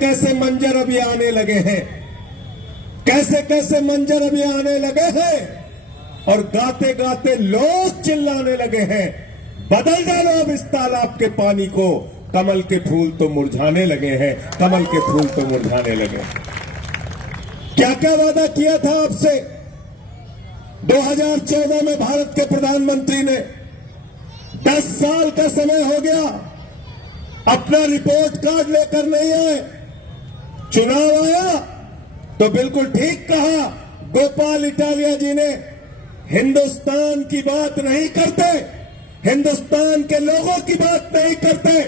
कैसे मंजर अभी आने लगे हैं, कैसे कैसे मंजर अभी आने लगे हैं, और गाते गाते लोग चिल्लाने लगे हैं, बदल डालो अब इस तालाब के पानी को, कमल के फूल तो मुरझाने लगे हैं, कमल के फूल तो मुरझाने लगे। क्या क्या वादा किया था आपसे? 2014 में भारत के प्रधानमंत्री ने 10 साल का समय हो गया, अपना रिपोर्ट कार्ड लेकर नहीं आए। चुनाव आया तो बिल्कुल ठीक कहा गोपाल इटालिया जी ने, हिंदुस्तान की बात नहीं करते, हिंदुस्तान के लोगों की बात नहीं करते,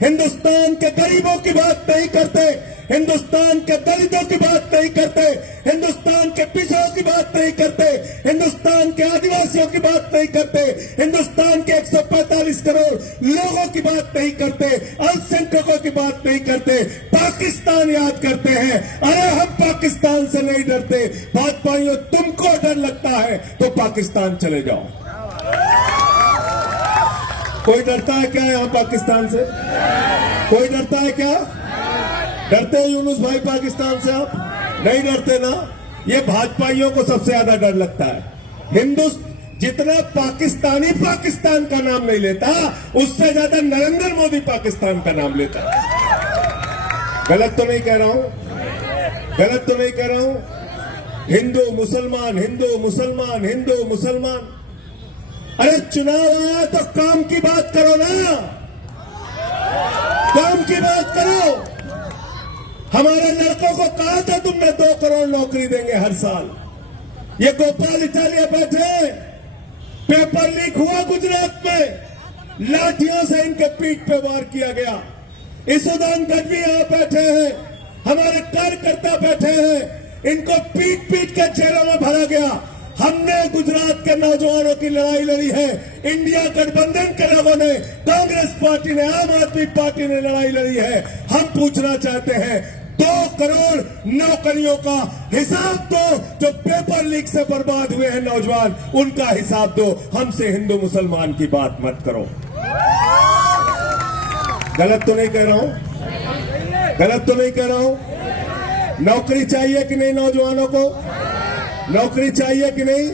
हिंदुस्तान के गरीबों की बात नहीं करते, हिंदुस्तान के दलितों की बात नहीं करते, हिंदुस्तान के पिछड़ों की बात नहीं करते, हिंदुस्तान के आदिवासियों की बात नहीं करते, हिंदुस्तान के 145 करोड़ लोगों की बात नहीं करते, अल्पसंख्यकों की बात नहीं करते, पाकिस्तान याद करते हैं। अरे हम पाकिस्तान से नहीं डरते। भाजपाइयों, तुमको डर लगता है तो पाकिस्तान चले जाओ। कोई डरता है क्या यहां पाकिस्तान से? कोई डरता है क्या? डरते हैं यूनुस भाई पाकिस्तान से? आप नहीं डरते ना? ये भाजपाइयों को सबसे ज्यादा डर लगता है। जितना पाकिस्तानी पाकिस्तान का नाम नहीं लेता, उससे ज्यादा नरेंद्र मोदी पाकिस्तान का नाम लेता है। गलत तो नहीं कह रहा हूं? गलत तो नहीं कह रहा हूं? हिंदू मुसलमान, हिंदू मुसलमान, हिंदू मुसलमान। अरे चुनाव आया तो काम की बात करो ना, काम की बात करो। हमारे लड़कों को कहा था तुमने 2 करोड़ नौकरी देंगे हर साल। ये गोपाल इटालिया बैठे, पेपर लीक हुआ गुजरात में, लाठियों से इनके पीठ पे वार किया गया। ईसुदान गढ़वी यहां बैठे हैं, हमारे कार्यकर्ता बैठे हैं, इनको पीट पीट के जेलों में भरा गया। हमने गुजरात के नौजवानों की लड़ाई लड़ी है, इंडिया गठबंधन के लोगों ने, कांग्रेस पार्टी ने, आम आदमी पार्टी ने लड़ाई लड़ी है। हम पूछना चाहते हैं, 2 करोड़ नौकरियों का हिसाब दो। जो पेपर लीक से बर्बाद हुए हैं नौजवान, उनका हिसाब दो। हमसे हिंदू मुसलमान की बात मत करो। गलत तो नहीं कह रहा हूं? गलत तो नहीं कह रहा हूं? नौकरी चाहिए कि नहीं नौजवानों को? नौकरी चाहिए कि नहीं?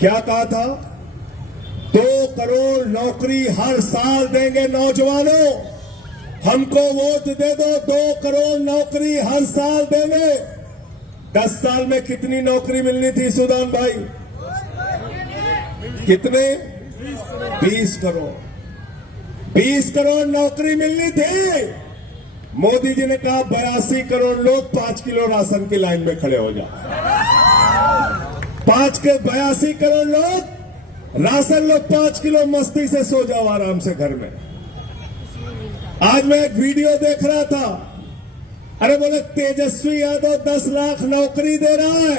क्या कहा था? 2 करोड़ नौकरी हर साल देंगे नौजवानों। हमको वोट दे दो, 2 करोड़ नौकरी हर साल देंगे। 10 साल में कितनी नौकरी मिलनी थी सुदान भाई? कितने? 20 करोड़। 20 करोड़ नौकरी मिलनी थी। मोदी जी ने कहा 82 करोड़ लोग 5 किलो राशन की लाइन में खड़े हो जाओ। 82 करोड़ लोग राशन लो, 5 किलो, मस्ती से सो जाओ आराम से घर में। आज मैं एक वीडियो देख रहा था, अरे बोले तेजस्वी यादव 10 लाख नौकरी दे रहा है,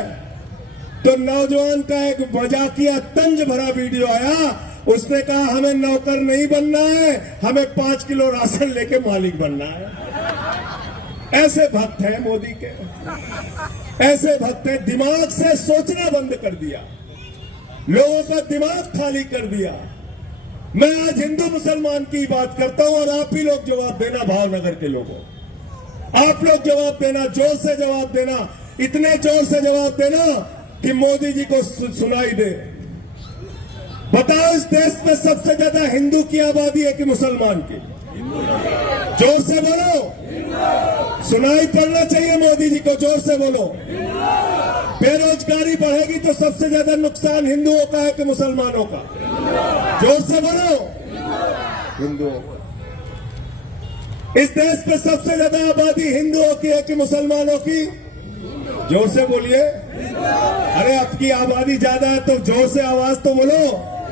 तो नौजवान का एक मजाकिया तंज भरा वीडियो आया। उसने कहा हमें नौकर नहीं बनना है, हमें 5 किलो राशन लेके मालिक बनना है। ऐसे भक्त हैं मोदी के, ऐसे भक्त हैं। दिमाग से सोचना बंद कर दिया, लोगों का दिमाग खाली कर दिया। मैं आज हिंदू मुसलमान की बात करता हूं और आप ही लोग जवाब देना, भावनगर के लोगों, आप लोग जवाब देना, जोर से जवाब देना, इतने जोर से जवाब देना कि मोदी जी को सुनाई दे। बताओ, इस देश में सबसे ज्यादा हिंदू की आबादी है कि मुसलमान की? जोर से बोलो, सुनाई पड़ना चाहिए मोदी जी को, जोर से बोलो। बेरोजगारी बढ़ेगी तो सबसे ज्यादा नुकसान हिंदुओं का है कि मुसलमानों का? जोर से बोलो, हिंदुओं का। इस देश में सबसे ज्यादा आबादी हिंदुओं की है कि मुसलमानों की? जोर से बोलिए। अरे आपकी आबादी ज्यादा है तो जोर से आवाज तो बोलो।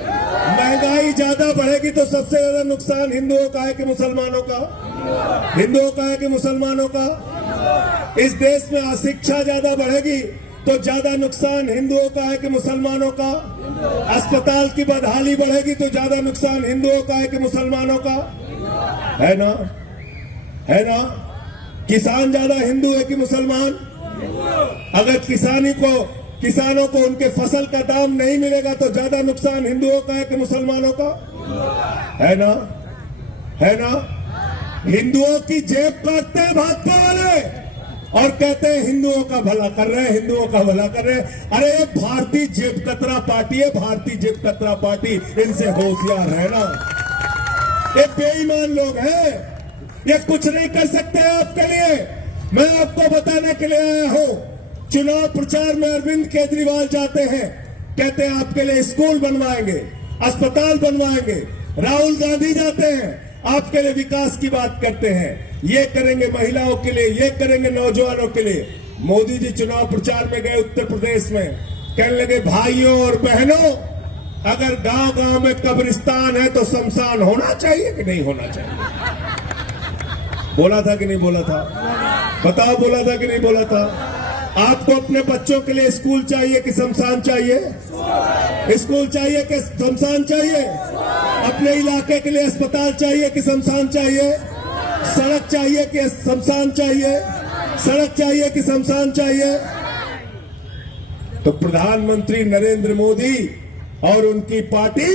महंगाई ज्यादा बढ़ेगी तो सबसे ज्यादा नुकसान हिंदुओं का है कि मुसलमानों का? हिंदुओं का है कि मुसलमानों का? इस देश में अशिक्षा ज्यादा बढ़ेगी तो ज्यादा नुकसान हिंदुओं का है कि मुसलमानों का? अस्पताल की बदहाली बढ़ेगी तो ज्यादा नुकसान हिंदुओं का है कि मुसलमानों का? है ना? है ना? किसान ज्यादा हिंदू है कि मुसलमान? अगर किसानों को उनके फसल का दाम नहीं मिलेगा तो ज्यादा नुकसान हिंदुओं का है कि मुसलमानों का? है ना? है ना? हिंदुओं की जेब काटते हैं भाजपा वाले और कहते हैं हिंदुओं का भला कर रहे हैं, हिंदुओं का भला कर रहे हैं। अरे ये भारतीय जेब कतरा पार्टी है, भारतीय जेब कतरा पार्टी, इनसे होशियार है ना। ये बेईमान लोग हैं, ये कुछ नहीं कर सकते आपके लिए। मैं आपको बताने के लिए आया हूं। चुनाव प्रचार में अरविंद केजरीवाल जाते हैं, कहते हैं आपके लिए स्कूल बनवाएंगे, अस्पताल बनवाएंगे। राहुल गांधी जाते हैं, आपके लिए विकास की बात करते हैं, ये करेंगे महिलाओं के लिए, ये करेंगे नौजवानों के लिए। मोदी जी चुनाव प्रचार में गए उत्तर प्रदेश में, कहने लगे भाइयों और बहनों, अगर गांव गांव में कब्रिस्तान है तो शमशान होना चाहिए कि नहीं होना चाहिए? बोला था कि नहीं बोला था? बताओ, बोला था कि नहीं बोला था? आपको अपने बच्चों के लिए स्कूल चाहिए कि शमशान चाहिए? स्कूल चाहिए कि शमशान चाहिए? अपने इलाके के लिए अस्पताल चाहिए कि शमशान चाहिए? सड़क चाहिए कि शमशान चाहिए? सड़क चाहिए कि शमशान चाहिए? तो प्रधानमंत्री नरेंद्र मोदी और उनकी पार्टी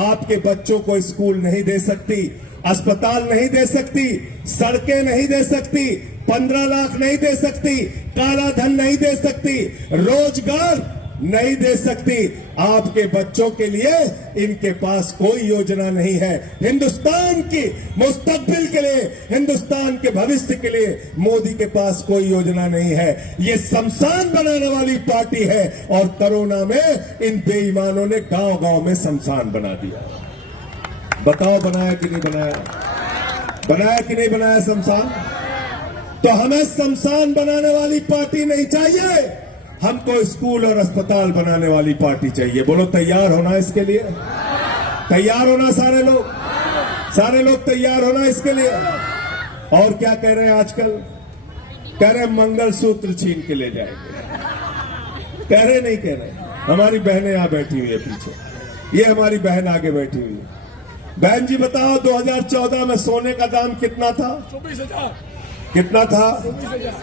आपके बच्चों को स्कूल नहीं दे सकती, अस्पताल नहीं दे सकती, सड़कें नहीं दे सकती, 15 लाख नहीं दे सकती, काला धन नहीं दे सकती, रोजगार नहीं दे सकती। आपके बच्चों के लिए इनके पास कोई योजना नहीं है। हिंदुस्तान की मुस्तकबिल के लिए, हिंदुस्तान के भविष्य के लिए मोदी के पास कोई योजना नहीं है। ये शमशान बनाने वाली पार्टी है और कोरोना में इन बेईमानों ने गांव गांव में शमशान बना दिया। बताओ, बनाया कि नहीं बनाया? बनाया कि नहीं बनाया शमशान? तो हमें शमशान बनाने वाली पार्टी नहीं चाहिए, हमको स्कूल और अस्पताल बनाने वाली पार्टी चाहिए। बोलो, तैयार होना इसके लिए? तैयार होना सारे लोग, सारे लोग तैयार होना इसके लिए। और क्या कह रहे हैं आजकल? कह रहे मंगलसूत्र छीन के ले जाएंगे। कह रहे नहीं कह रहे? हमारी बहनें यहां बैठी हुई है पीछे, ये हमारी बहन आगे बैठी हुई है। बहन जी बताओ, 2014 में सोने का दाम कितना था? 24,000। कितना था?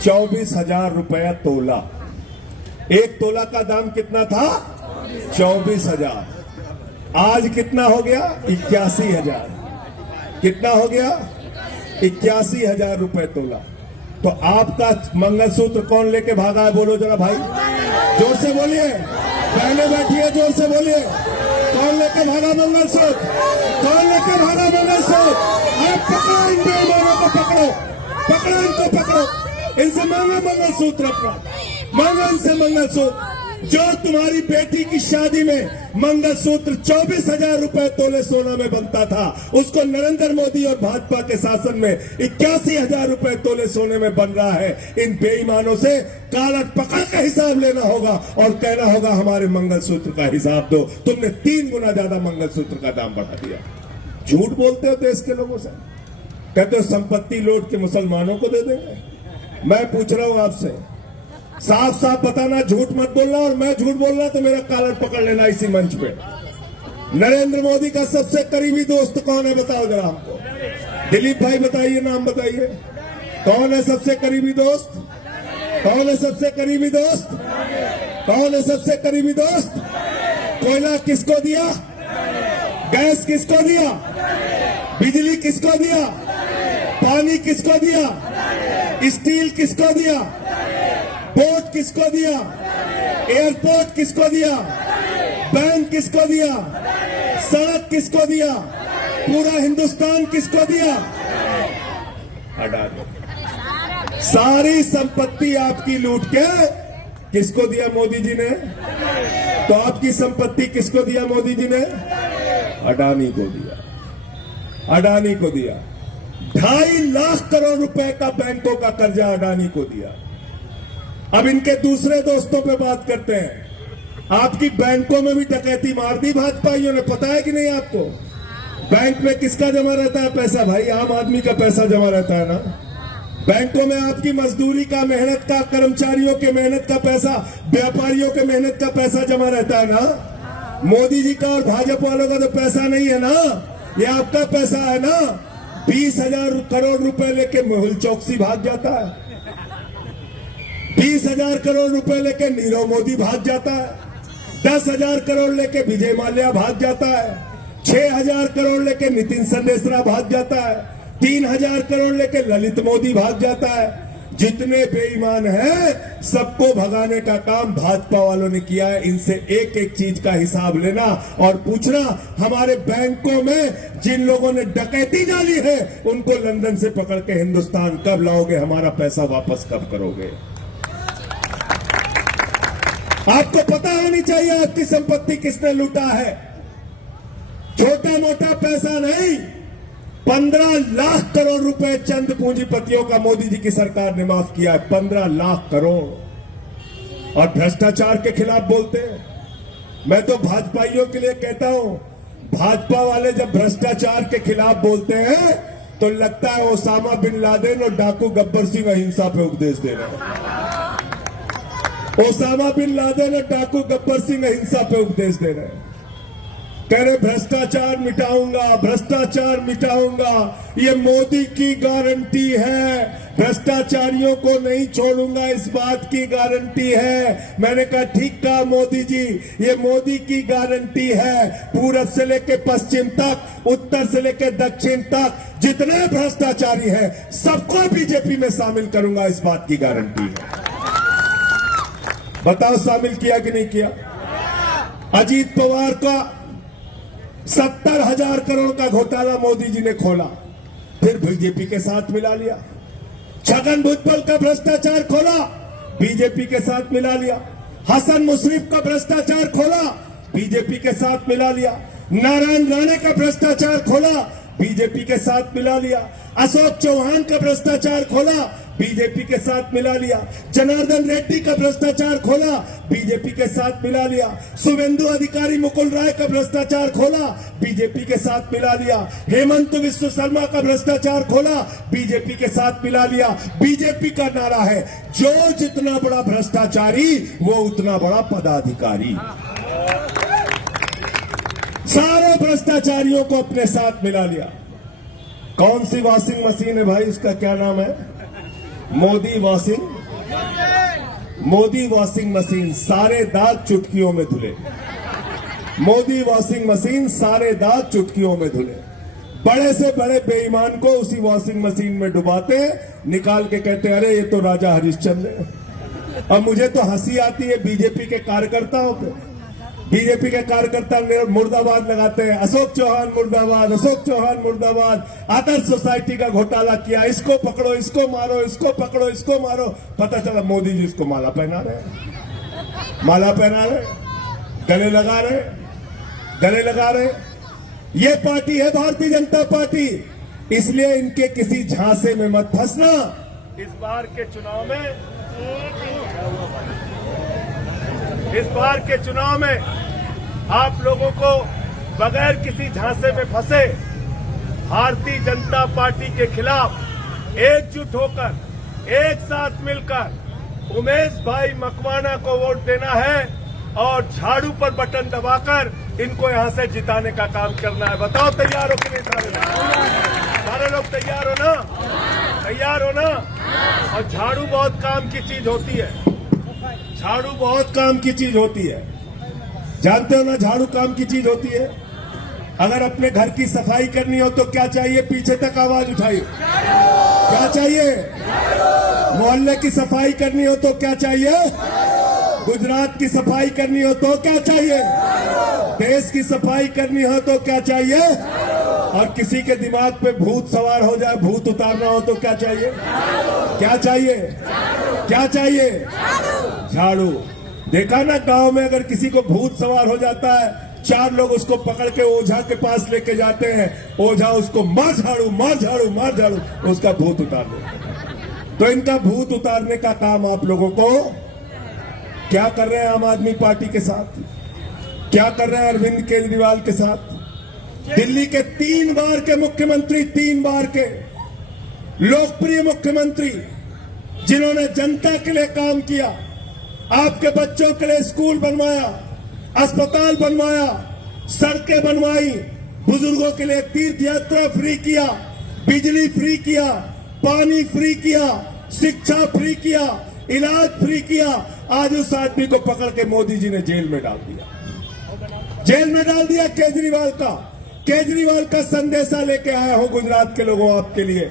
24,000 रुपया तोला। एक तोला का दाम कितना था? 24,000। आज कितना हो गया? 81,000। कितना हो गया? 81,000 रुपए तोला। तो आपका मंगलसूत्र कौन लेके भागा है? बोलो जरा भाई, जोर से बोलिए। पहले बैठिए, जोर से बोलिए। कौन लेके भागा मंगलसूत्र? कौन लेके भागा मंगलसूत्र? आप पकड़ो इन बेईमानों को, पकड़ो, पकड़ो इनको, पकड़ो। इनसे मांगा मंगलसूत्र अपना, मांगा इनसे मंगलसूत्र। जो तुम्हारी बेटी की शादी में मंगलसूत्र 24,000 रुपए तोले सोना में बनता था, उसको नरेंद्र मोदी और भाजपा के शासन में 81,000 रुपए तोले सोने में बन रहा है। इन बेईमानों से कालट पकड़ का हिसाब लेना होगा और कहना होगा हमारे मंगलसूत्र का हिसाब दो। तुमने 3 गुना ज्यादा मंगलसूत्र का दाम बढ़ा दिया। झूठ बोलते हो देश के लोगों से, कहते हो संपत्ति लौट के मुसलमानों को दे देंगे। मैं पूछ रहा हूं आपसे, साफ साफ बताना, झूठ मत बोलना। और मैं झूठ बोलना तो मेरा कॉलर पकड़ लेना इसी मंच पे। नरेंद्र मोदी का सबसे करीबी दोस्त कौन है? बताओ जरा हमको। दिलीप भाई बताइए, नाम बताइए। कौन है सबसे करीबी दोस्त? कौन है सबसे करीबी दोस्त? कौन है सबसे करीबी दोस्त? कोयला किसको दिया? गैस किसको दिया? बिजली किसको दिया? पानी किसको दिया? स्टील किसको दिया? पोर्ट किसको दिया? एयरपोर्ट किसको दिया? बैंक किसको दिया? सड़क किसको दिया? पूरा हिंदुस्तान किसको दिया? अडानी। सारी संपत्ति आपकी लूट के किसको दिया मोदी जी ने? तो आपकी संपत्ति किसको दिया मोदी जी ने? अडानी को दिया। अडानी को दिया। 2.5 लाख करोड़ रुपए का बैंकों का कर्जा अडानी को दिया। अब इनके दूसरे दोस्तों पे बात करते हैं। आपकी बैंकों में भी डकैती मार दी भाजपाइयों ने, पता है कि नहीं आपको? बैंक में किसका जमा रहता है पैसा? भाई आम आदमी का पैसा जमा रहता है ना। बैंकों में आपकी मजदूरी का, मेहनत का, कर्मचारियों के मेहनत का पैसा, व्यापारियों के मेहनत का पैसा जमा रहता है ना। मोदी जी का और भाजपा वालों का तो पैसा नहीं है ना, ये आपका पैसा है ना। 20,000 करोड़ रुपए लेके मेहुल चौकसी भाग जाता है, 20,000 करोड़ रुपए लेके नीरव मोदी भाग जाता है, 10,000 करोड़ लेके विजय माल्या भाग जाता है, 6,000 करोड़ लेके नितिन संदेशरा भाग जाता है, 3,000 करोड़ लेके ललित मोदी भाग जाता है। जितने बेईमान हैं सबको भगाने का काम भाजपा वालों ने किया है। इनसे एक एक चीज का हिसाब लेना और पूछना, हमारे बैंकों में जिन लोगों ने डकैती डाली है उनको लंदन से पकड़ के हिंदुस्तान कब लाओगे, हमारा पैसा वापस कब करोगे। आपको पता होनी चाहिए आपकी संपत्ति किसने लूटा है। छोटा मोटा पैसा नहीं, 15 लाख करोड़ रुपए चंद पूंजीपतियों का मोदी जी की सरकार ने माफ किया है। 15 लाख करोड़। और भ्रष्टाचार के खिलाफ बोलते हैं। मैं तो भाजपाइयों के लिए कहता हूं, भाजपा वाले जब भ्रष्टाचार के खिलाफ बोलते हैं तो लगता है ओसामा बिन लादेन और डाकू गब्बर सिंह अहिंसा पे उपदेश दे रहे हैं। ओसामा बिन लादेन और डाकू गब्बर सिंह अहिंसा पे उपदेश दे रहे हैं। कह रहे भ्रष्टाचार मिटाऊंगा, भ्रष्टाचार मिटाऊंगा, ये मोदी की गारंटी है, भ्रष्टाचारियों को नहीं छोड़ूंगा, इस बात की गारंटी है। मैंने कहा ठीक कहा मोदी जी, ये मोदी की गारंटी है। पूरब से लेकर पश्चिम तक, उत्तर से लेकर दक्षिण तक जितने भ्रष्टाचारी हैं सबको बीजेपी में शामिल करूंगा, इस बात की गारंटी है। बताओ शामिल किया कि नहीं किया। अजीत पवार का 70,000 करोड़ का घोटाला मोदी जी ने खोला, फिर बीजेपी के साथ मिला लिया। छगन भुजबल का भ्रष्टाचार खोला, बीजेपी के साथ मिला लिया। हसन मुशर्रफ का भ्रष्टाचार खोला, बीजेपी के साथ मिला लिया। नारायण राणे का भ्रष्टाचार खोला, बीजेपी के साथ मिला लिया। अशोक चौहान का भ्रष्टाचार खोला, बीजेपी के साथ मिला लिया। जनार्दन रेड्डी का भ्रष्टाचार खोला, बीजेपी के साथ मिला लिया। शुभेंदु अधिकारी, मुकुल राय का भ्रष्टाचार खोला, बीजेपी के साथ मिला लिया। हेमंत विश्व शर्मा का भ्रष्टाचार खोला, बीजेपी के साथ मिला लिया। बीजेपी का नारा है, जो जितना बड़ा भ्रष्टाचारी वो उतना बड़ा पदाधिकारी। सारे भ्रष्टाचारियों को अपने साथ मिला लिया। कौन सी वॉशिंग मशीन है भाई, इसका क्या नाम है? मोदी वॉशिंग मशीन, सारे दाग चुटकियों में धुले। मोदी वॉशिंग मशीन, सारे दाग चुटकियों में धुले। बड़े से बड़े बेईमान को उसी वॉशिंग मशीन में डुबाते हैं, निकाल के कहते हैं अरे ये तो राजा हरिश्चंद्र है। अब मुझे तो हंसी आती है बीजेपी के कार्यकर्ताओं पे। बीजेपी के कार्यकर्ता मुर्दाबाद लगाते हैं, अशोक चौहान मुर्दाबाद, अशोक चौहान मुर्दाबाद। आदर्श सोसाइटी का घोटाला किया, इसको पकड़ो, इसको मारो, इसको पकड़ो, इसको मारो। पता चला मोदी जी इसको माला पहना रहे, माला पहना रहे, गले लगा रहे, गले लगा रहे। ये पार्टी है भारतीय जनता पार्टी, इसलिए इनके किसी झांसे में मत फंसना। इस बार के चुनाव में आप लोगों को बगैर किसी झांसे में फंसे भारतीय जनता पार्टी के खिलाफ एकजुट होकर एक साथ मिलकर उमेश भाई मकवाना को वोट देना है और झाड़ू पर बटन दबाकर इनको यहां से जिताने का काम करना है। बताओ तैयार हो कि नहीं? सारे लोग तैयार हो ना? तैयार हो ना? और झाड़ू बहुत काम की चीज होती है, झाड़ू बहुत काम की चीज होती है। जानते हो ना झाड़ू काम की चीज होती है? अगर अपने घर की सफाई करनी हो तो क्या चाहिए? पीछे तक आवाज उठाइए। क्या चाहिए? मोहल्ले की सफाई करनी हो तो क्या चाहिए? गुजरात की सफाई करनी हो तो क्या चाहिए? देश की सफाई करनी हो तो क्या चाहिए? और किसी के दिमाग पे भूत सवार हो जाए, भूत उतारना हो तो क्या चाहिए? क्या चाहिए? क्या चाहिए? झाड़ू। देखा ना गांव में अगर किसी को भूत सवार हो जाता है, 4 लोग उसको पकड़ के ओझा के पास लेके जाते हैं। ओझा उसको मार झाड़ू, मार झाड़ू, मार झाड़ू, उसका भूत उतार देते हैं। तो इनका भूत उतारने का काम आप लोगों को क्या कर रहे हैं आम आदमी पार्टी के साथ, क्या कर रहे हैं अरविंद केजरीवाल के साथ। दिल्ली के 3 बार के मुख्यमंत्री, 3 बार के लोकप्रिय मुख्यमंत्री जिन्होंने जनता के लिए काम किया, आपके बच्चों के लिए स्कूल बनवाया, अस्पताल बनवाया, सड़कें बनवाई, बुजुर्गों के लिए तीर्थ यात्रा फ्री किया, बिजली फ्री किया, पानी फ्री किया, शिक्षा फ्री किया, इलाज फ्री किया। आज उस आदमी को पकड़ के मोदी जी ने जेल में डाल दिया, जेल में डाल दिया केजरीवाल का। केजरीवाल का संदेशा लेके आया हूं गुजरात के लोगों आपके लिए,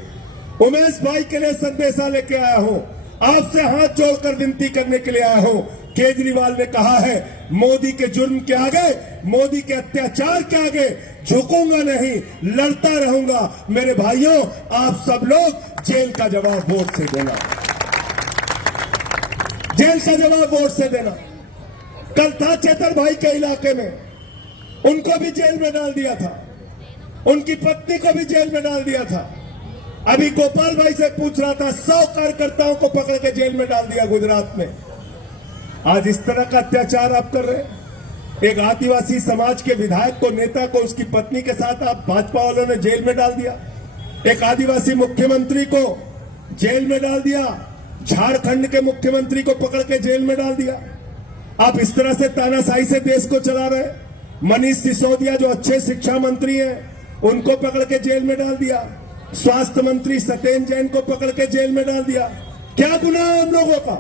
उमेश भाई के लिए संदेशा लेके आया हूं, आपसे हाथ जोड़कर विनती करने के लिए आया हूं। केजरीवाल ने कहा है मोदी के जुर्म के आगे, मोदी के अत्याचार के आगे झुकूंगा नहीं, लड़ता रहूंगा। मेरे भाइयों, आप सब लोग जेल का जवाब वोट से देना, जेल का जवाब वोट से देना। कल था चेतर भाई के इलाके में, उनको भी जेल में डाल दिया था, उनकी पत्नी को भी जेल में डाल दिया था। अभी गोपाल भाई से पूछ रहा था, 100 कार्यकर्ताओं को पकड़ के जेल में डाल दिया गुजरात में। आज इस तरह का अत्याचार आप कर रहे हैं। एक आदिवासी समाज के विधायक को, नेता को, उसकी पत्नी के साथ आप भाजपा वालों ने जेल में डाल दिया। एक आदिवासी मुख्यमंत्री को जेल में डाल दिया, झारखंड के मुख्यमंत्री को पकड़ के जेल में डाल दिया। आप इस तरह से तानाशाही से देश को चला रहे हैं। मनीष सिसोदिया जो अच्छे शिक्षा मंत्री हैं, उनको पकड़ के जेल में डाल दिया। स्वास्थ्य मंत्री सत्येंद्र जैन को पकड़ के जेल में डाल दिया। क्या गुनाह है हम लोगों का?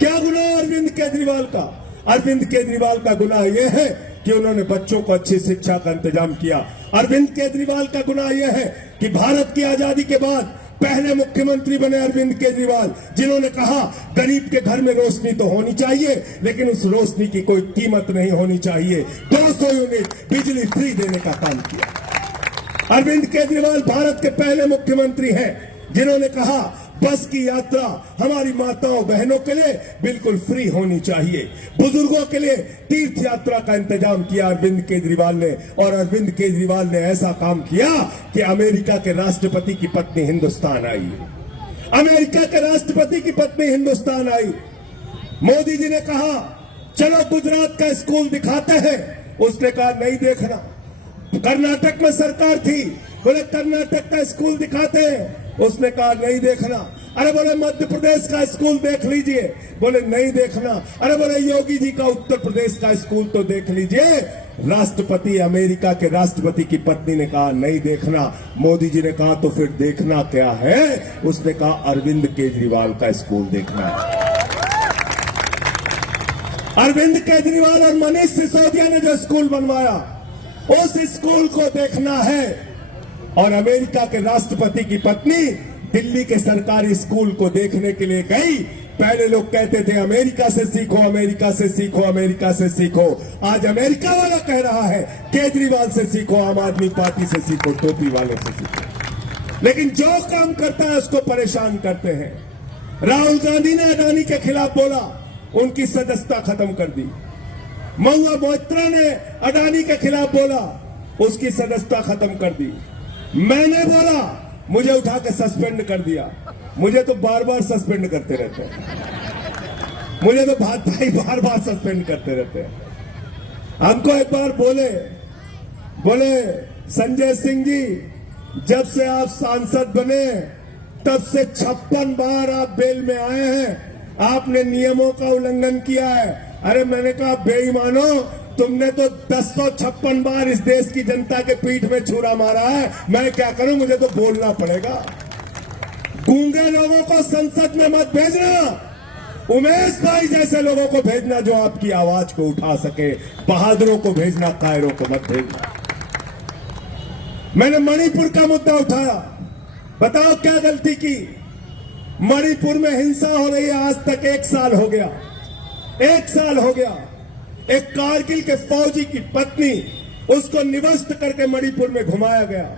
क्या गुनाह है अरविंद केजरीवाल का? अरविंद केजरीवाल का गुनाह यह है कि उन्होंने बच्चों को अच्छी शिक्षा का इंतजाम किया। अरविंद केजरीवाल का गुनाह यह है कि भारत की आजादी के बाद पहले मुख्यमंत्री बने अरविंद केजरीवाल, जिन्होंने कहा गरीब के घर में रोशनी तो होनी चाहिए, लेकिन उस रोशनी की कोई कीमत नहीं होनी चाहिए। 200 यूनिट बिजली फ्री देने का काम किया। अरविंद केजरीवाल भारत के पहले मुख्यमंत्री हैं जिन्होंने कहा बस की यात्रा हमारी माताओं बहनों के लिए बिल्कुल फ्री होनी चाहिए। बुजुर्गों के लिए तीर्थ यात्रा का इंतजाम किया अरविंद केजरीवाल ने, और अरविंद केजरीवाल ने ऐसा काम किया कि अमेरिका के राष्ट्रपति की पत्नी हिंदुस्तान आई। अमेरिका के राष्ट्रपति की पत्नी हिंदुस्तान आई। मोदी जी ने कहा चलो गुजरात का स्कूल दिखाते हैं, उसने कहा नहीं देखना। कर्नाटक में सरकार थी, बोले कर्नाटक का स्कूल दिखाते हैं, उसने कहा नहीं देखना। अरे बोले मध्य प्रदेश का स्कूल देख लीजिए, बोले नहीं देखना। अरे बोले योगी जी का उत्तर प्रदेश का स्कूल तो देख लीजिए। राष्ट्रपति, अमेरिका के राष्ट्रपति की पत्नी ने कहा नहीं देखना। मोदी जी ने कहा तो फिर देखना क्या है? उसने कहा अरविंद केजरीवाल का स्कूल देखना है। अरविंद केजरीवाल और मनीष सिसोदिया ने जो स्कूल बनवाया, उस स्कूल को देखना है। और अमेरिका के राष्ट्रपति की पत्नी दिल्ली के सरकारी स्कूल को देखने के लिए गई। पहले लोग कहते थे अमेरिका से सीखो, अमेरिका से सीखो, अमेरिका से सीखो। आज अमेरिका वाला कह रहा है केजरीवाल से सीखो, आम आदमी पार्टी से सीखो, टोपी वाले से सीखो। लेकिन जो काम करता है उसको परेशान करते हैं। राहुल गांधी ने अडानी के खिलाफ बोला, उनकी सदस्यता खत्म कर दी। महुआ मोइत्रा ने अडानी के खिलाफ बोला, उसकी सदस्यता खत्म कर दी। मैंने बोला, मुझे उठा के सस्पेंड कर दिया। मुझे तो बार बार सस्पेंड करते रहते हैं, मुझे तो भाई बार बार सस्पेंड करते रहते हैं। हमको एक बार बोले संजय सिंह जी, जब से आप सांसद बने तब से 56 बार आप बेल में आए हैं, आपने नियमों का उल्लंघन किया है। अरे मैंने कहा बेईमानो, तुमने तो 1056 बार इस देश की जनता के पीठ में छुरा मारा है, मैं क्या करूं? मुझे तो बोलना पड़ेगा। गूंगे लोगों को संसद में मत भेजना, उमेश भाई जैसे लोगों को भेजना जो आपकी आवाज को उठा सके। बहादुरों को भेजना, कायरों को मत भेजना। मैंने मणिपुर का मुद्दा उठाया, बताओ क्या गलती की? मणिपुर में हिंसा हो रही है, आज तक 1 साल हो गया, 1 साल हो गया। एक कारगिल के फौजी की पत्नी, उसको निवस्त करके मणिपुर में घुमाया गया।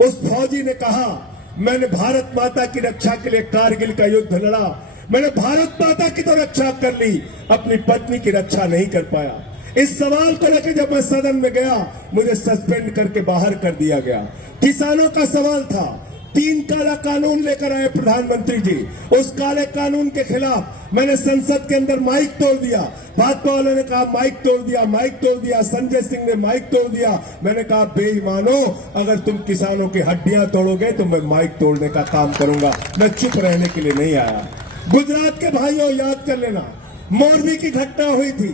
उस फौजी ने कहा मैंने भारत माता की रक्षा के लिए कारगिल का युद्ध लड़ा, मैंने भारत माता की तो रक्षा कर ली, अपनी पत्नी की रक्षा नहीं कर पाया। इस सवाल को लेकर जब मैं सदन में गया, मुझे सस्पेंड करके बाहर कर दिया गया। किसानों का सवाल था, 3 काला कानून लेकर आए प्रधानमंत्री जी, उस काले कानून के खिलाफ मैंने संसद के अंदर माइक तोड़ दिया। भाजपा वालों ने कहा माइक तोड़ दिया, माइक तोड़ दिया। संजय सिंह ने माइक तोड़ दिया। मैंने कहा बेईमानो, अगर तुम किसानों की हड्डियां तोड़ोगे तो मैं माइक तोड़ने का काम करूंगा, मैं चुप रहने के लिए नहीं आया। गुजरात के भाइयों याद कर लेना, मोरबी की घटना हुई थी,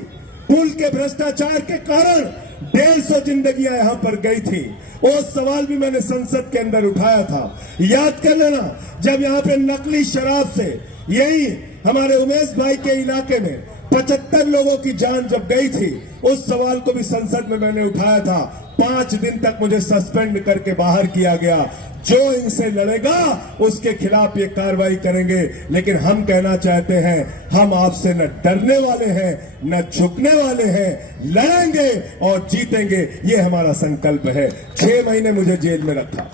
पुल के भ्रष्टाचार के कारण 150 जिंदगियां यहां पर गई थी। वो सवाल भी मैंने संसद के अंदर उठाया था, याद कर लेना। जब यहां पे नकली शराब से यही हमारे उमेश भाई के इलाके में 75 लोगों की जान जब गई थी, उस सवाल को भी संसद में मैंने उठाया था। 5 दिन तक मुझे सस्पेंड करके बाहर किया गया। जो इनसे लड़ेगा उसके खिलाफ ये कार्रवाई करेंगे। लेकिन हम कहना चाहते हैं, हम आपसे न डरने वाले हैं न झुकने वाले हैं, लड़ेंगे और जीतेंगे, ये हमारा संकल्प है। 6 महीने मुझे जेल में रखा,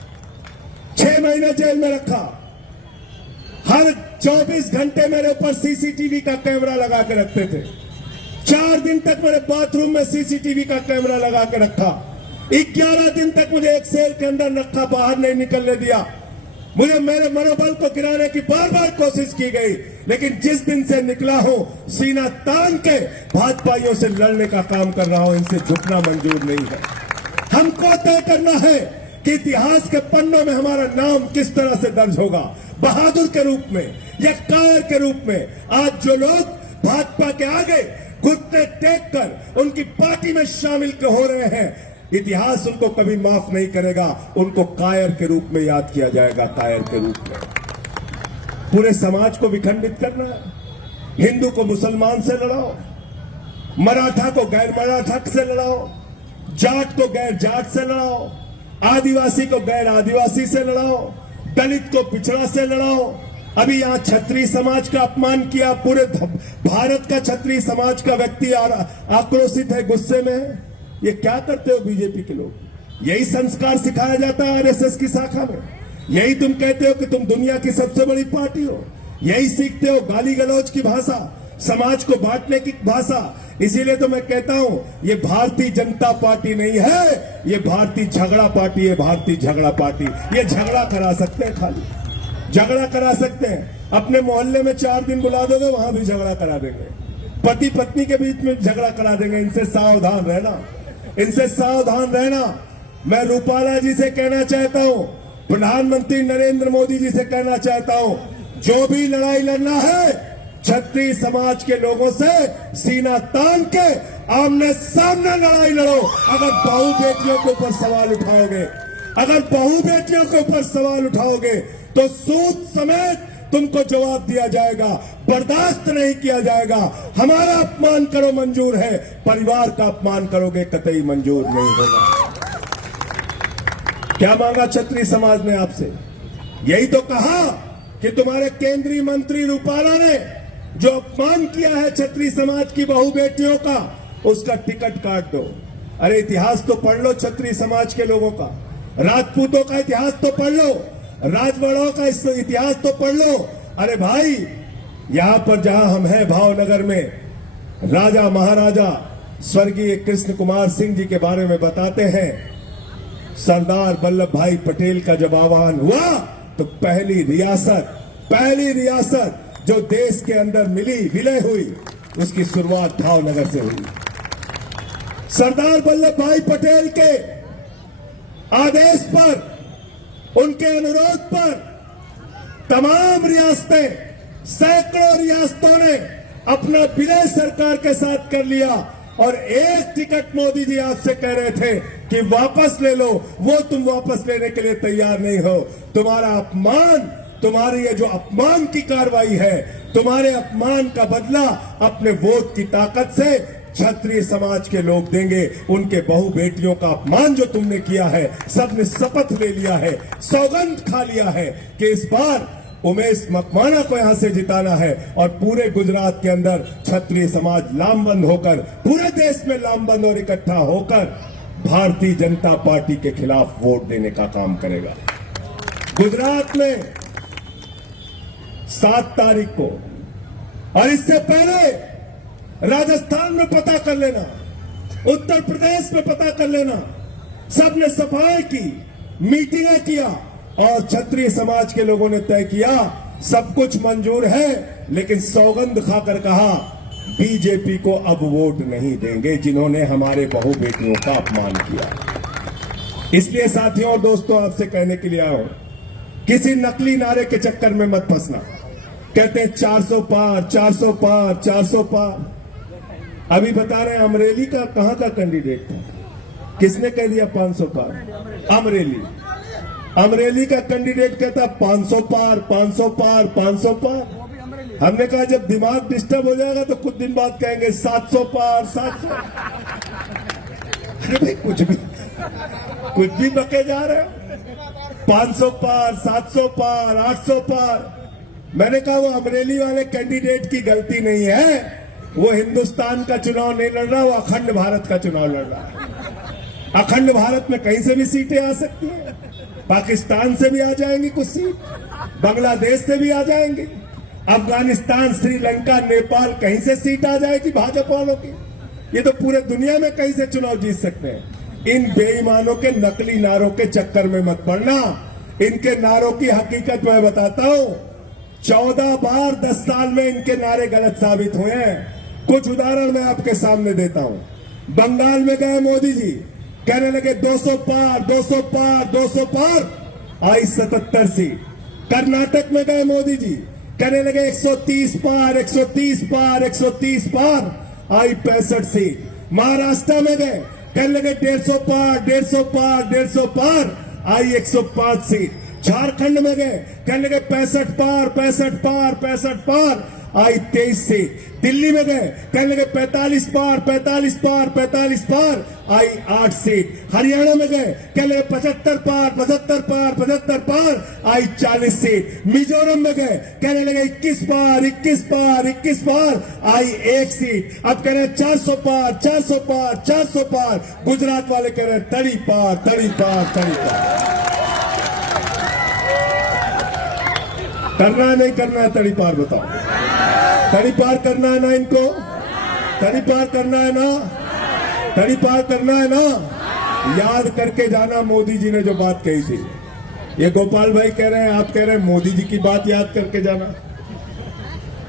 6 महीने जेल में रखा। हर 24 घंटे मेरे ऊपर सीसीटीवी का कैमरा लगा के रखते थे। 4 दिन तक मेरे बाथरूम में सीसीटीवी का कैमरा लगा के रखा। 11 दिन तक मुझे एक सेल के अंदर रखा, बाहर नहीं निकलने दिया। मुझे मेरे मनोबल को गिराने की बार बार कोशिश की गई, लेकिन जिस दिन से निकला हूं, सीना तान के भाजपाइयों से लड़ने का काम कर रहा हूं। इनसे झुकना मंजूर नहीं है। हमको तय करना है कि इतिहास के पन्नों में हमारा नाम किस तरह से दर्ज होगा, बहादुर के रूप में या कायर के रूप में। आज जो लोग भाजपा के आगे घुटने टेक कर उनकी पार्टी में शामिल हो रहे हैं, इतिहास उनको कभी माफ नहीं करेगा। उनको कायर के रूप में याद किया जाएगा, कायर के रूप में। पूरे समाज को विखंडित करना है। हिंदू को मुसलमान से लड़ाओ, मराठा को गैर मराठा से लड़ाओ, जाट को गैर जाट से लड़ाओ, आदिवासी को गैर आदिवासी से लड़ाओ, दलित को पिछड़ा से लड़ाओ। अभी यहां क्षत्रिय समाज का अपमान किया। पूरे भारत का क्षत्रिय समाज का व्यक्ति आक्रोशित है, गुस्से में है। ये क्या करते हो बीजेपी के लोग? यही संस्कार सिखाया जाता है आरएसएस की शाखा में। यही तुम कहते हो कि तुम दुनिया की सबसे बड़ी पार्टी हो। यही सीखते हो गाली गलौज की भाषा, समाज को बांटने की भाषा। इसीलिए तो मैं कहता हूं, ये भारतीय जनता पार्टी नहीं है, ये भारतीय झगड़ा पार्टी है। भारतीय झगड़ा पार्टी, ये झगड़ा करा सकते हैं, खाली झगड़ा करा सकते हैं। अपने मोहल्ले में 4 दिन बुला दोगे, वहां भी झगड़ा करा देंगे। पति पत्नी के बीच में झगड़ा करा देंगे। इनसे सावधान रहना, इनसे सावधान रहना। मैं रूपाला जी से कहना चाहता हूं, प्रधानमंत्री नरेंद्र मोदी जी से कहना चाहता हूं, जो भी लड़ाई लड़ना है क्षत्रिय समाज के लोगों से सीना तान के आमने सामने लड़ाई लड़ो। अगर बहू बेटियों के ऊपर सवाल उठाओगे, अगर बहू बेटियों के ऊपर सवाल उठाओगे तो सूद समेत तुमको जवाब दिया जाएगा, बर्दाश्त नहीं किया जाएगा। हमारा अपमान करो मंजूर है, परिवार का अपमान करोगे कतई मंजूर नहीं होगा। क्या मांगा क्षत्रिय समाज ने आपसे? यही तो कहा कि तुम्हारे केंद्रीय मंत्री रूपाला ने जो अपमान किया है क्षत्रिय समाज की बहू बेटियों का, उसका टिकट काट दो। अरे इतिहास तो पढ़ लो क्षत्रिय समाज के लोगों का, राजपूतों का इतिहास तो पढ़ लो, राजवाड़ों का इतिहास तो पढ़ लो। अरे भाई, यहां पर जहां हम हैं भावनगर में, राजा महाराजा स्वर्गीय कृष्ण कुमार सिंह जी के बारे में बताते हैं। सरदार वल्लभ भाई पटेल का जब आह्वान हुआ तो पहली रियासत जो देश के अंदर विलय हुई, उसकी शुरुआत भावनगर से हुई। सरदार वल्लभ भाई पटेल के आदेश पर, उनके अनुरोध पर तमाम रियासतें, सैकड़ों रियासतों ने अपना विलय सरकार के साथ कर लिया। और एक टिकट मोदी जी आपसे कह रहे थे कि वापस ले लो, वो तुम वापस लेने के लिए तैयार नहीं हो। तुम्हारा अपमान, तुम्हारी ये जो अपमान की कार्रवाई है, तुम्हारे अपमान का बदला अपने वोट की ताकत से क्षत्रिय समाज के लोग देंगे। उनके बहू बेटियों का अपमान जो तुमने किया है, सबने शपथ ले लिया है, सौगंध खा लिया है कि इस बार उमेश मकवाना को यहां से जिताना है। और पूरे गुजरात के अंदर क्षत्रिय समाज लामबंद होकर, पूरे देश में लामबंद और इकट्ठा होकर भारतीय जनता पार्टी के खिलाफ वोट देने का काम करेगा। गुजरात में 7 तारीख को, और इससे पहले राजस्थान में पता कर लेना, उत्तर प्रदेश में पता कर लेना। सबने सफाई की, मीटिंगें किया और क्षत्रिय समाज के लोगों ने तय किया सब कुछ मंजूर है, लेकिन सौगंध खाकर कहा बीजेपी को अब वोट नहीं देंगे जिन्होंने हमारे बहू बेटियों का अपमान किया। इसलिए साथियों और दोस्तों, आपसे कहने के लिए आया हूं, किसी नकली नारे के चक्कर में मत फंसना। कहते हैं 400 पार, 400 पार, 400 पार। अभी बता रहे हैं अमरेली का कहां का कैंडिडेट था, किसने कह दिया 500 पार? अमरेली का कैंडिडेट कहता 500 पार, 500 पार, 500 पार। हमने कहा जब दिमाग डिस्टर्ब हो जाएगा तो कुछ दिन बाद कहेंगे 700 पार, 700। अरे भाई कुछ भी बके जा रहे हो। 500 पार, 700 पार, 800 पार। मैंने कहा वो अमरेली वाले कैंडिडेट की गलती नहीं है, वो हिंदुस्तान का चुनाव नहीं लड़ रहा, वो अखंड भारत का चुनाव लड़ रहा है। अखंड भारत में कहीं से भी सीटें आ सकती हैं, पाकिस्तान से भी आ जाएंगी कुछ सीट, बांग्लादेश से भी आ जाएंगी, अफगानिस्तान, श्रीलंका, नेपाल, कहीं से सीट आ जाएगी भाजपा वालों की। ये तो पूरे दुनिया में कहीं से चुनाव जीत सकते हैं। इन बेईमानों के नकली नारों के चक्कर में मत पड़ना। इनके नारों की हकीकत मैं बताता हूं। 14 बार 10 साल में इनके नारे गलत साबित हुए हैं। कुछ उदाहरण मैं आपके सामने देता हूं। बंगाल में गए मोदी जी, कहने लगे 200 पार, 200 पार, 200 पार, आई 77 सीट। कर्नाटक में गए मोदी जी, कहने लगे 130 पार, 130 पार, 130 पार, आई 65 सीट। महाराष्ट्र में गए, कहने लगे 150 पार, 150 पार, 150 पार, आई 105 सीट। झारखंड में गए, कहने लगे 65 पार, 65 पार, 65 पार, आई 23 सीट। दिल्ली में गए, कहने लगे 45 पार, 45 पार, 45 पार, आई 8 सीट। हरियाणा में गए, कहने लगे 75 पार, 75 पार, 75 पार, आई 40 सीट। मिजोरम में गए, कहने लगे 21 पार, 21 पार, 21 पार, आई 1 सीट। अब कह रहे हैं 400 पार, 400 पार, 400 पार। गुजरात वाले कह रहे हैं 30 पार, 30 पार, 30 पार। करना है नहीं करना है तड़ी पार, बताओ। तड़ी पार करना है ना इनको, तड़ी पार करना है ना, तड़ी पार करना है ना। याद करके जाना मोदी जी ने जो बात कही थी। ये गोपाल भाई कह रहे हैं, आप कह रहे हैं मोदी जी की बात याद करके जाना।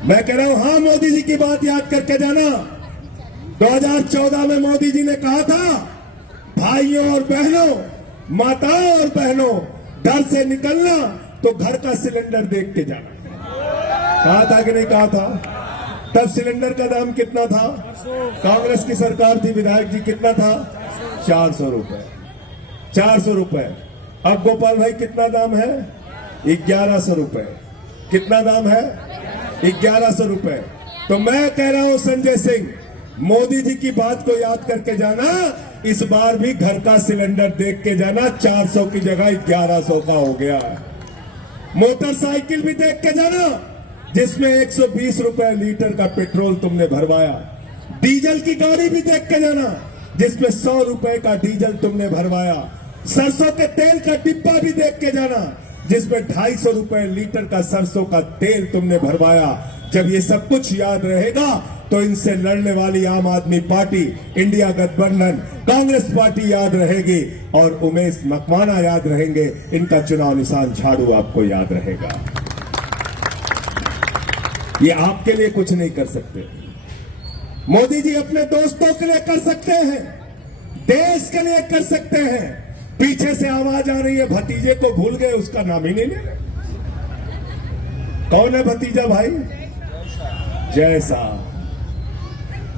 मैं कह रहा हूं हाँ, मोदी जी की बात याद करके जाना। 2014 में मोदी जी ने कहा था, भाइयों और बहनों, माताओं और बहनों, घर से निकलना तो घर का सिलेंडर देख के जाना। कहा था कि नहीं कहा था? तब सिलेंडर का दाम कितना था? कांग्रेस की सरकार थी, विधायक जी, कितना था? 400 रुपए, 400 रुपए। अब गोपाल भाई कितना दाम है? 1100 रुपए। कितना दाम है? 1100 रुपए। तो मैं कह रहा हूं संजय सिंह, मोदी जी की बात को याद करके जाना। इस बार भी घर का सिलेंडर देख के जाना। 400 की जगह 1100 का हो गया। मोटरसाइकिल भी देख के जाना, जिसमें 120 रुपए लीटर का पेट्रोल तुमने भरवाया। डीजल की गाड़ी भी देख के जाना, जिसमें 100 रुपए का डीजल तुमने भरवाया। सरसों के तेल का डिब्बा भी देख के जाना, जिसमें 250 रुपए लीटर का सरसों का तेल तुमने भरवाया। जब ये सब कुछ याद रहेगा तो इनसे लड़ने वाली आम आदमी पार्टी, इंडिया गठबंधन, कांग्रेस पार्टी याद रहेगी और उमेश मकवाना याद रहेंगे। इनका चुनाव निशान झाड़ू आपको याद रहेगा। ये आपके लिए कुछ नहीं कर सकते। मोदी जी अपने दोस्तों के लिए कर सकते हैं, देश के लिए कर सकते हैं। पीछे से आवाज आ रही है, भतीजे को भूल गए, उसका नाम ही नहीं ले रहे। कौन है भतीजा भाई? जैसा।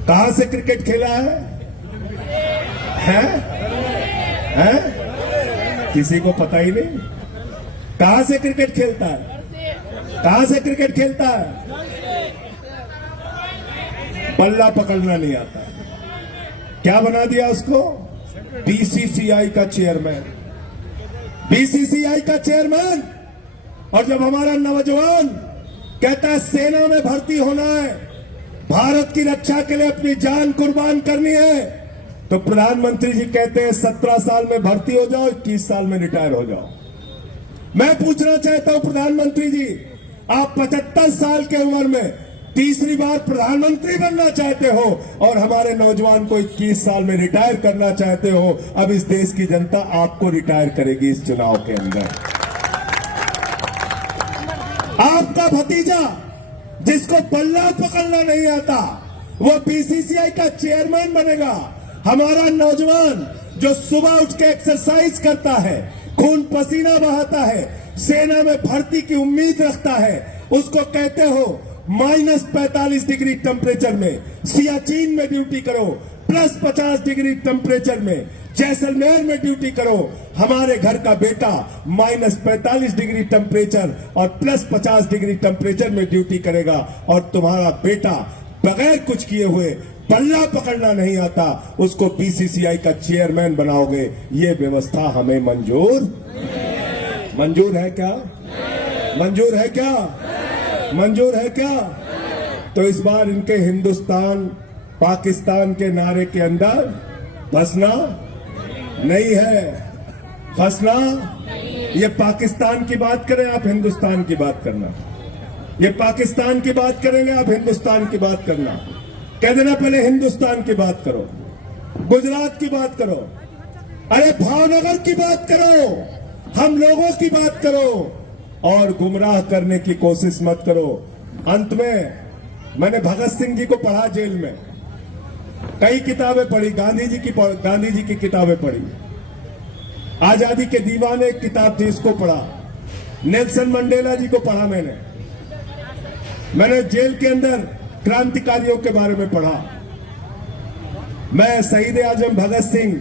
कहां से क्रिकेट खेला है? किसी को पता ही नहीं। कहां से क्रिकेट खेलता है? कहां से क्रिकेट खेलता है? बल्ला पकड़ना नहीं आता। क्या बना दिया उसको? बीसीसीआई का चेयरमैन। बीसीसीआई का चेयरमैन। और जब हमारा नौजवान कहता है सेना में भर्ती होना है, भारत की रक्षा के लिए अपनी जान कुर्बान करनी है, तो प्रधानमंत्री जी कहते हैं 17 साल में भर्ती हो जाओ, 21 साल में रिटायर हो जाओ। मैं पूछना चाहता हूं प्रधानमंत्री जी, आप 75 साल के उम्र में तीसरी बार प्रधानमंत्री बनना चाहते हो और हमारे नौजवान को 21 साल में रिटायर करना चाहते हो। अब इस देश की जनता आपको रिटायर करेगी इस चुनाव के अंदर। आपका भतीजा जिसको बल्ला पकड़ना नहीं आता, वो बीसीसीआई का चेयरमैन बनेगा। हमारा नौजवान जो सुबह उठ के एक्सरसाइज करता है, खून पसीना बहाता है, सेना में भर्ती की उम्मीद रखता है, उसको कहते हो -45 डिग्री टेम्परेचर में सियाचिन में ड्यूटी करो, +50 डिग्री टेम्परेचर में जैसलमेर में ड्यूटी करो। हमारे घर का बेटा -45 डिग्री टेम्परेचर और +50 डिग्री टेम्परेचर में ड्यूटी करेगा और तुम्हारा बेटा बगैर कुछ किए हुए बल्ला पकड़ना नहीं आता उसको बीसीसीआई का चेयरमैन बनाओगे, ये व्यवस्था हमें मंजूर है क्या? मंजूर है क्या? मंजूर है क्या? तो इस बार इनके हिंदुस्तान पाकिस्तान के नारे के अंदर फंसना नहीं है, फंसना। ये पाकिस्तान की बात करें, आप हिंदुस्तान की बात करना। ये पाकिस्तान की बात करेंगे, आप हिंदुस्तान की बात करना। कह देना पहले हिंदुस्तान की बात करो, गुजरात की बात करो, अरे भावनगर की बात करो, हम लोगों की बात करो, और गुमराह करने की कोशिश मत करो। अंत में मैंने भगत सिंह जी को पढ़ा जेल में, कई किताबें पढ़ी, गांधी जी की किताबें पढ़ी, आजादी के दीवाने एक किताब थी, इसको पढ़ा, नेल्सन मंडेला जी को पढ़ा मैंने जेल के अंदर क्रांतिकारियों के बारे में पढ़ा। मैं शहीद आजम भगत सिंह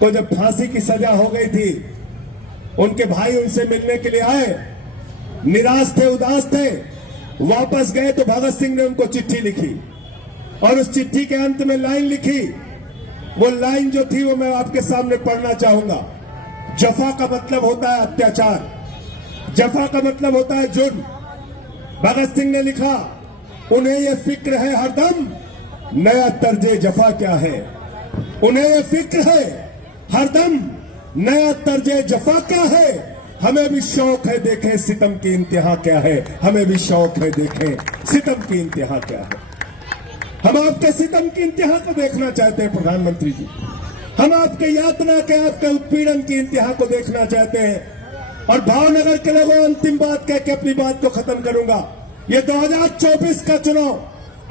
को जब फांसी की सजा हो गई थी, उनके भाई उनसे मिलने के लिए आए, निराश थे, उदास थे, वापस गए तो भगत सिंह ने उनको चिट्ठी लिखी और उस चिट्ठी के अंत में लाइन लिखी। वो लाइन जो थी वो मैं आपके सामने पढ़ना चाहूंगा। जफा का मतलब होता है अत्याचार, जफा का मतलब होता है जुर्म। भगत सिंह ने लिखा, उन्हें यह फिक्र है हरदम नया तर्जे जफा क्या है। उन्हें यह फिक्र है हरदम नया तर्जे जफा क्या है। हमें भी शौक है देखें सितम की इंतहा क्या है। हमें भी शौक है देखें सितम की इंतहा क्या है। हम आपके सितम की इंतहा को देखना चाहते हैं प्रधानमंत्री जी। हम आपके यातना के, आपके उत्पीड़न की इंतहा को देखना चाहते हैं। और भावनगर के लोगों, अंतिम बात कह के अपनी बात को खत्म करूंगा। ये 2024 का चुनाव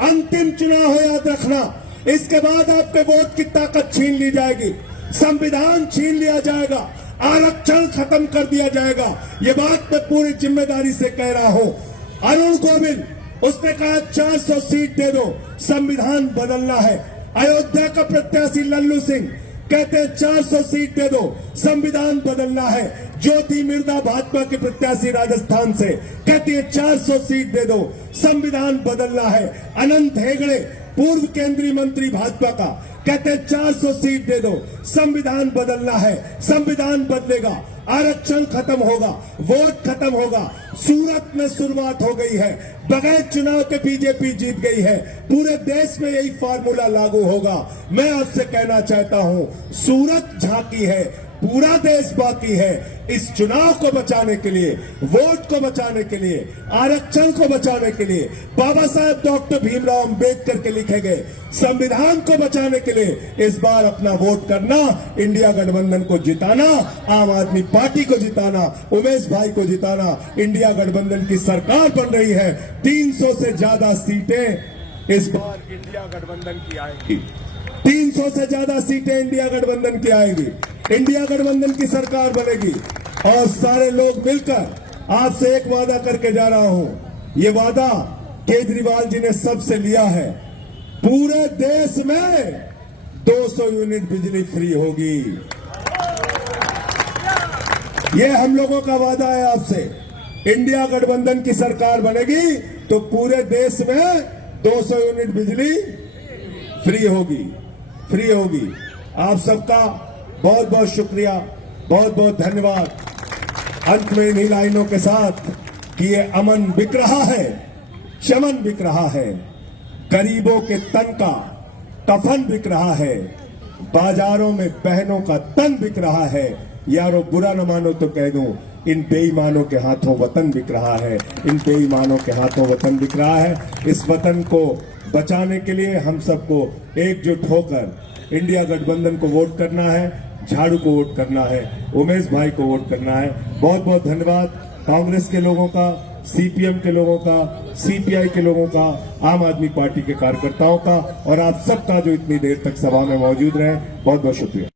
अंतिम चुनाव है, याद रखना। इसके बाद आपके वोट की ताकत छीन ली जाएगी, संविधान छीन लिया जाएगा, आरक्षण खत्म कर दिया जाएगा। ये बात मैं पूरी जिम्मेदारी से कह रहा हूं। अरुण गोविल, उसने कहा 400 सीट दे दो, संविधान बदलना है। अयोध्या का प्रत्याशी लल्लू सिंह कहते हैं 400 सीट दे दो, संविधान बदलना है। ज्योति मिर्धा भाजपा के प्रत्याशी राजस्थान से कहती है 400 सीट दे दो, संविधान बदलना है। अनंत हेगड़े, पूर्व केंद्रीय मंत्री भाजपा का, कहते हैं 400 सीट दे दो, संविधान बदलना है। संविधान बदलेगा, आरक्षण खत्म होगा, वोट खत्म होगा। सूरत में शुरुआत हो गई है, बगैर चुनाव के बीजेपी जीत गई है। पूरे देश में यही फार्मूला लागू होगा। मैं आपसे कहना चाहता हूं, सूरत झांकी है, पूरा देश बाकी है। इस चुनाव को बचाने के लिए, वोट को बचाने के लिए, आरक्षण को बचाने के लिए, बाबा साहब डॉक्टर भीमराव अंबेडकर के लिखे गए संविधान को बचाने के लिए इस बार अपना वोट करना, इंडिया गठबंधन को जिताना, आम आदमी पार्टी को जिताना, उमेश भाई को जिताना। इंडिया गठबंधन की सरकार बन रही है। 300 से ज्यादा सीटें इस बार इंडिया गठबंधन की आएगी। 300 से ज्यादा सीटें इंडिया गठबंधन की आएगी। इंडिया गठबंधन की सरकार बनेगी और सारे लोग मिलकर आपसे एक वादा करके जा रहा हूं। ये वादा केजरीवाल जी ने सबसे लिया है, पूरे देश में 200 यूनिट बिजली फ्री होगी। ये हम लोगों का वादा है आपसे। इंडिया गठबंधन की सरकार बनेगी तो पूरे देश में 200 यूनिट बिजली फ्री होगी, फ्री होगी। आप सबका बहुत बहुत शुक्रिया, बहुत बहुत धन्यवाद। अंत में इन्हीं लाइनों के साथ कि ये अमन बिक रहा है, चमन बिक रहा है, गरीबों के तन का कफन बिक रहा है, बाजारों में बहनों का तन बिक रहा है। यारो बुरा न मानो तो कह दूं, इन बेईमानों के हाथों वतन बिक रहा है, इन बेईमानों के हाथों वतन बिक रहा है। इस वतन को बचाने के लिए हम सबको एकजुट होकर इंडिया गठबंधन को वोट करना है, झाड़ू को वोट करना है, उमेश भाई को वोट करना है। बहुत बहुत धन्यवाद कांग्रेस के लोगों का, सीपीएम के लोगों का, सीपीआई के लोगों का, आम आदमी पार्टी के कार्यकर्ताओं का और आप सबका जो इतनी देर तक सभा में मौजूद रहे। बहुत बहुत शुक्रिया।